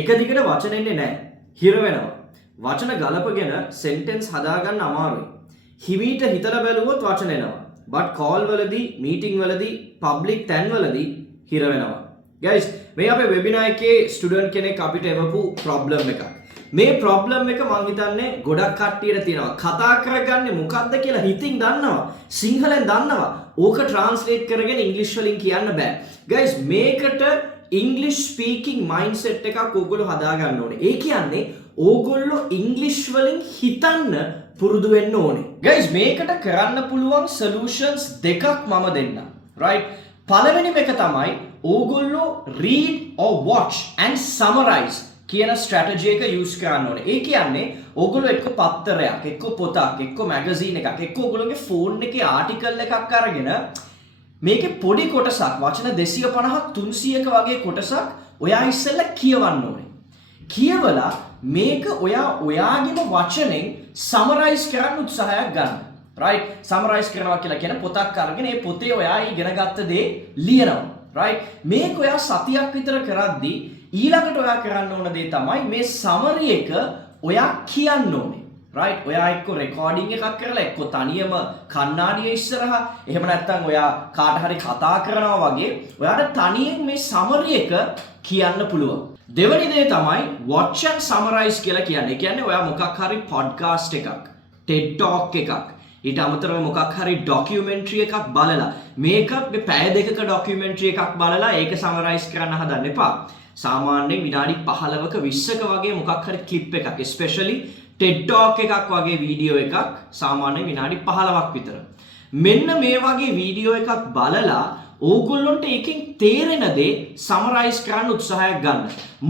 එක දිගට වචන එන්නේ නැහැ. හිර වෙනවා. වචන ගලපගෙන sentence හදාගන්න අමාරුයි. හිමීට හිතලා බැලුවොත් වචන එනවා. but call වලදී, meeting වලදී, public තැන්වලදී හිර වෙනවා. guys මේ අපේ webinar එකේ student කෙනෙක් අපිට එවපු problem එකක්. මේ problem එක මම හිතන්නේ ගොඩක් කට්ටියට තියෙනවා. කතා කරගන්නේ මොකද්ද කියලා හිතින් දන්නවා. සිංහලෙන් දන්නවා. ඕක translate කරගෙන english වලින් කියන්න බෑ. guys මේකට English speaking mindset එකක් ඕගොල්ලෝ හදා ගන්න ඕනේ. ඒ කියන්නේ ඕගොල්ලෝ English වලින් හිතන්න පුරුදු වෙන්න ඕනේ. guys මේකට කරන්න පුළුවන් solutions දෙකක් මම දෙන්නම්. right? පළවෙනිම එක තමයි ඕගොල්ලෝ read or watch and summarize කියන strategy එක use කරන්න ඕනේ. ඒ කියන්නේ ඕගොල්ලෝ එක්ක පත්තරයක්, එක්ක පොතක්, එක්ක magazine එකක්, එක්ක ඕගොල්ලෝගේ phone එකේ article එකක් අරගෙන මේකේ පොඩි කොටසක් වචන 250ක් 300ක වගේ කොටසක් ඔයා ඉස්සෙල්ලා කියවන්න ඕනේ. කියවලා මේක ඔයාගේම වචනෙන් සමරයිස් කරන්න උත්සාහයක් ගන්න. right? සමරයිස් කරනවා කියලා කියන පොතක් අරගෙන ඒ පොතේ ඔයා ඉගෙන ගත්ත දේ ලියනවා. right? මේක ඔයා සතියක් විතර කරද්දී ඊළඟට ඔයා කරන්න ඕන දේ තමයි මේ සමරි එක ඔයා කියන්න ඕනේ. right? ඔයා එක්ක රෙකෝඩින් එකක් කරලා එක්ක තනියම කණ්ණාඩිය ඉස්සරහා එහෙම නැත්නම් ඔයා කාට හරි කතා කරනවා වගේ ඔයාට තනියෙන් මේ සමරි එක කියන්න පුළුවන්. දෙවෙනි දේ තමයි watch and summarize කියලා කියන්නේ. ඒ කියන්නේ ඔයා මොකක් හරි podcast එකක්, TED talk එකක්, ඊට අමතරව මොකක් හරි documentary එකක් බලලා මේකත් මේ පැය දෙකක documentary එකක් බලලා ඒක summarize කරන්න හදන්න එපා. සාමාන්‍යයෙන් විනාඩි 15ක 20ක වගේ මොකක් හරි clip එකක්, especially TED talk එකක් වගේ වීඩියෝ එකක් සාමාන්‍යයෙන් විනාඩි 15ක් විතර. මෙන්න මේ වගේ වීඩියෝ එකක් බලලා ඕගොල්ලොන්ට එකෙන් තේරෙන දේ සමරයිස් කරන්න උත්සාහයක් ගන්න.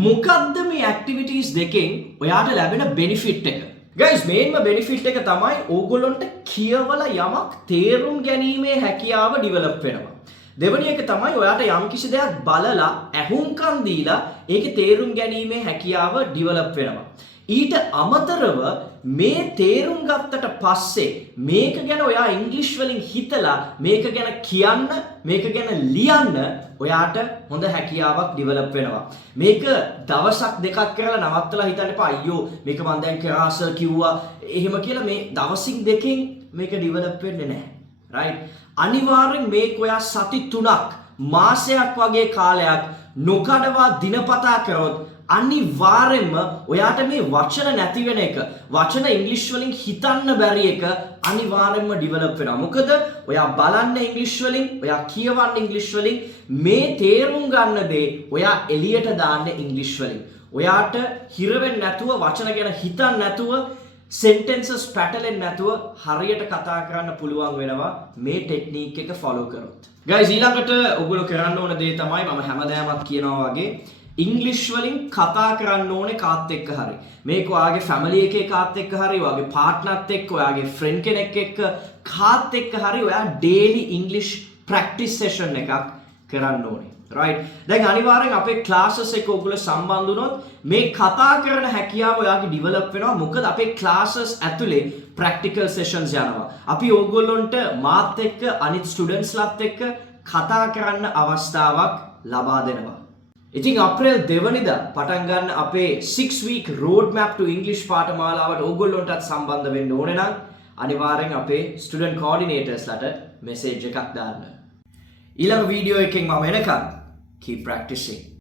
මොකද්ද මේ ඇක්ටිවිටීස් දෙකෙන් ඔයාට ලැබෙන බෙනිෆිට් එක? guys මේන්ම බෙනිෆිට් එක තමයි ඕගොල්ලොන්ට කියවලා යමක් තේරුම් ගැනීමේ හැකියාව ඩිවෙලොප් වෙනවා. දෙවෙනි එක තමයි ඔයාට යම්කිසි දෙයක් බලලා ඇහුම්කන් දීලා ඒකේ තේරුම් ගැනීමේ හැකියාව ඩිවෙලොප් වෙනවා. ඊට අමතරව මේ තේරුම් ගත්තට පස්සේ මේක ගැන ඔයා ඉංග්‍රීසි වලින් හිතලා මේක ගැන කියන්න, මේක ගැන ලියන්න ඔයාට හොඳ හැකියාවක් ඩිවෙලොප් වෙනවා. මේක දවසක් දෙකක් කරලා නවත්තලා හිතන්න එපා. අයියෝ මේක මම දැන් කරා සර් කිව්වා එහෙම කියලා මේ දවසින් දෙකෙන් මේක ඩිවෙලොප් වෙන්නේ නැහැ. right? අනිවාර්යෙන් මේක ඔයා සති 3ක් මාසයක් වගේ කාලයක් නොකඩවා දිනපතා කරොත් අනිවාර්යෙන්ම ඔයාට මේ වචන නැති වෙන එක, වචන ඉංග්‍රීසි වලින් හිතන්න බැරි එක අනිවාර්යෙන්ම ඩිවෙලොප් වෙනවා. මොකද ඔයා බලන්න ඉංග්‍රීසි වලින්, ඔයා කියවන්න ඉංග්‍රීසි වලින්, මේ තේරුම් ගන්න දේ ඔයා එළියට දාන්න ඉංග්‍රීසි වලින්. ඔයාට හිර වෙන්නේ නැතුව, වචන ගැන හිතන්න නැතුව, sentences පැටලෙන්නේ නැතුව හරියට කතා කරන්න පුළුවන් වෙනවා මේ ටෙක්නික් එක ෆලෝ කරොත්. guys ඊළඟට ඔයගොල්ලෝ කරන්න ඕන දේ තමයි මම හැමදාමත් කියනවා වගේ ඉංග්‍රීසි වලින් කතා කරන්න ඕනේ කාත් එක්ක හරි. මේක ඔයාගේ ෆැමිලි එකේ කාත් එක්ක හරි, ඔයාගේ පාර්ට්නර්ත් එක්ක, ඔයාගේ ෆ්‍රෙන්ඩ් කෙනෙක් එක්ක කාත් එක්ක හරි ඔයා ඩේලි ඉංග්‍රීසි ප්‍රැක්ටිස් සෙෂන් එකක් කරන්න ඕනේ. right? දැන් අනිවාර්යෙන් අපේ ක්ලාසස් එක ඔයගොල්ලෝ සම්බන්ධ වුණොත් මේ කතා කරන හැකියාව ඔයාගේ ඩිවෙලොප් වෙනවා. මොකද අපේ ක්ලාසස් ඇතුලේ ප්‍රැක්ටිකල් සෙෂන්ස් යනවා. අපි ඕගොල්ලොන්ට මාත් එක්ක අනිත් ස්ටුඩන්ට්ස්ලාත් එක්ක කතා කරන්න අවස්ථාවක් ලබා දෙනවා. ඉතින් අප්‍රේල් 2 වෙනිදා පටන් ගන්න අපේ 6 week road map to English පාඨමාලාවට ඕගොල්ලොන්ටත් සම්බන්ධ වෙන්න ඕනේ නම් අනිවාර්යෙන් අපේ student coordinatorsලාට message එකක් දාන්න. ඊළඟ වීඩියෝ එකෙන් මම එනකම් keep practicing.